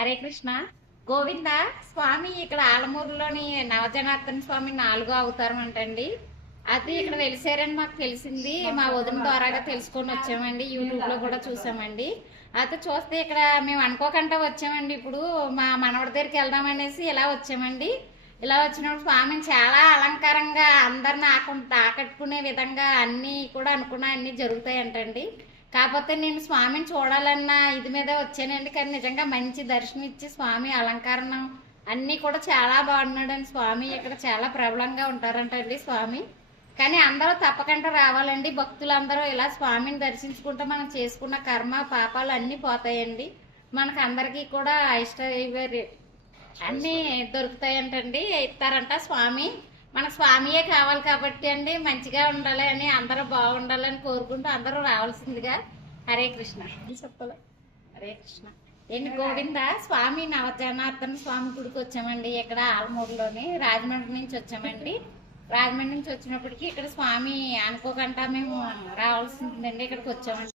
హరే కృష్ణ గోవింద స్వామి ఇక్కడ ఆలమూరులోని నవజనార్దన స్వామి నాలుగో అవతారం అంటండి. అది ఇక్కడ వెలిసారని మాకు తెలిసింది. మా వదిన ద్వారాగా తెలుసుకొని వచ్చామండి. యూట్యూబ్లో కూడా చూసామండి. అయితే చూస్తే ఇక్కడ మేము అనుకోకుండా వచ్చామండి ఇప్పుడు. మా మనవడి దగ్గరికి వెళ్దామనేసి ఇలా వచ్చామండి. ఇలా వచ్చినప్పుడు స్వామిని చాలా అలంకారంగా అందరిని ఆకుండా ఆకట్టుకునే విధంగా అన్నీ కూడా అనుకున్న అన్నీ జరుగుతాయంటండి. కాకపోతే నేను స్వామిని చూడాలన్న ఇది మీద వచ్చానండి. కానీ నిజంగా మంచి దర్శనం ఇచ్చి స్వామి అలంకరణ అన్నీ కూడా చాలా బాగున్నాడండి స్వామి. ఇక్కడ చాలా ప్రబలంగా ఉంటారంటండి స్వామి. కానీ అందరూ తప్పకుండా రావాలండి. భక్తులందరూ ఇలా స్వామిని దర్శించుకుంటే మనం చేసుకున్న కర్మ పాపాలు అన్నీ పోతాయండి. మనకు అందరికీ కూడా ఇష్ట అన్నీ దొరుకుతాయంటండి. ఇస్తారంట స్వామి. మన స్వామియే కావాలి కాబట్టి అండి మంచిగా ఉండాలి అని అందరూ బాగుండాలని కోరుకుంటూ అందరూ రావాల్సిందిగా హరే కృష్ణ. చెప్పాలి? హరే కృష్ణ. ఏంటి గోవింద? స్వామి నవజనార్దన స్వామి గుడికి వచ్చామండి. ఇక్కడ ఆలమూరులోని రాజమండ్రి నుంచి వచ్చామండి. రాజమండ్రి నుంచి వచ్చినప్పటికీ ఇక్కడ స్వామి అనుకోకుండా మేము రావాల్సిందండి. ఇక్కడికి వచ్చామండి.